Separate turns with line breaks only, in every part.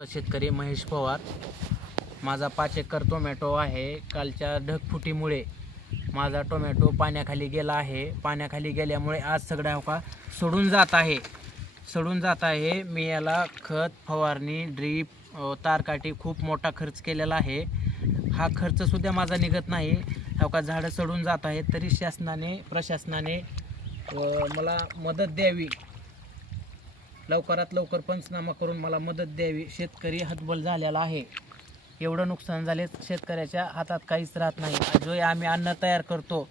शेतकरी महेश पवार माझा पाच एकर टोमॅटो आहे. कालच्या ढगफुटीमुळे माझा टोमॅटो पाण्याखाली गेला आहे. पाण्याखाली गेल्यामुळे आज सगळ्या हो का सोडून जात आहे. सोडून जात आहे. मी याला खत फवारणी ड्रीप तारकाठी खूप मोठा खर्च केलेला आहे. हा खर्चसुद्धा माझा निघत नाही. हो का झाडं सडून जात आहेत. तरी शासनाने प्रशासनाने मला मदत द्यावी. लवकरात लवकर पंचनामा करून मला मदत द्यावी. शेतकरी हतबल झालेला आहे. एवढं नुकसान झाले शेतकऱ्याच्या हातात काहीच राहत नाही. जो आम्ही अन्न तयार करतो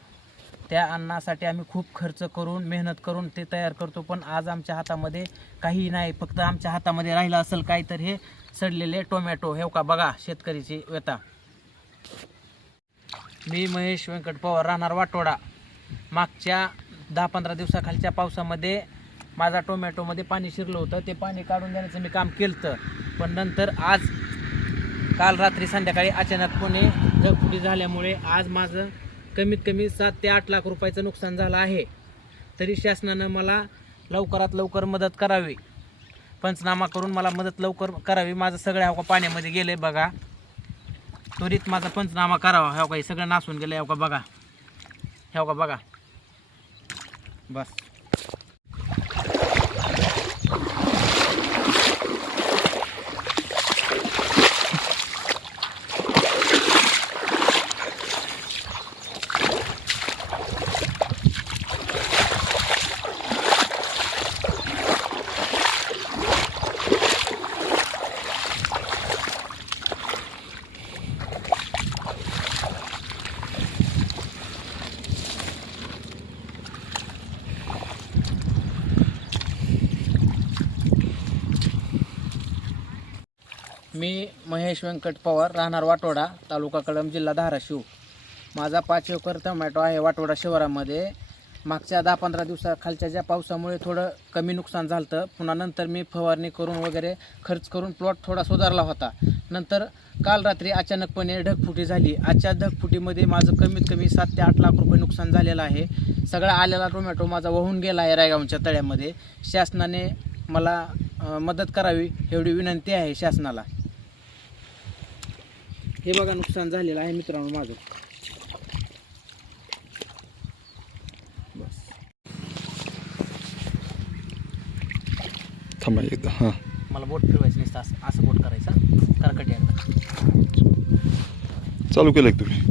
त्या अन्नासाठी आम्ही खूप खर्च करून मेहनत करून ते तयार करतो. पण आज आमच्या हातामध्ये काही नाही. फक्त आमच्या हातामध्ये राहिलं असेल काय तर हे सडलेले टोमॅटो. हे का बघा शेतकरीची व्यथा. मी महेश व्यंकट पवार राहणार वाटोडा. मागच्या दहा पंधरा दिवसाखालच्या पावसामध्ये माझा टोमॅटोमध्ये पाणी शिरलं होतं. ते पाणी काढून देण्याचं मी काम केलं पण नंतर आज काल रात्री संध्याकाळी अचानकपणे ढगफुटी झाल्यामुळे आज माझं कमीत कमी सात ते आठ लाख रुपयाचं नुकसान झालं आहे. तरी शासनानं मला लवकरात लवकर मदत करावी. पंचनामा करून मला मदत लवकर करावी. माझं सगळं अवका पाण्यामध्ये गेलं आहे बघा. त्वरित माझा पंचनामा करावा. ह्या काही सगळं नासून गेलं आहे का बघा. ह्या का बघा. बस. मी महेश व्यंकट पवार राहणार वाटोडा तालुका कळम जिल्हा धाराशिव. माझा पाच एकर टोमॅटो आहे वाटोडा शहरामध्ये मागच्या दहा पंधरा दिवसाखालच्या ज्या पावसामुळे थोडं कमी नुकसान झालं होतं पुन्हा नंतर मी फवारणी करून वगैरे खर्च करून प्लॉट थोडा सुधारला होता. नंतर काल रात्री अचानकपणे ढगफुटी झाली. आजच्या ढगफुटीमध्ये माझं कमीत कमी सात ते आठ लाख रुपये नुकसान झालेलं आहे. सगळा आलेला टोमॅटो माझा वाहून गेला आहे रायगावच्या तळ्यामध्ये. शासनाने मला मदत करावी एवढी विनंती आहे शासनाला. हे बघा नुकसान झालेलं आहे मित्रांनो माझं. बस.
थांबा एकदा हां.
मला बोट फिरवायचं नसतं असं असं बोट करायचं करकट एकदा.
चालू केलं तुम्ही?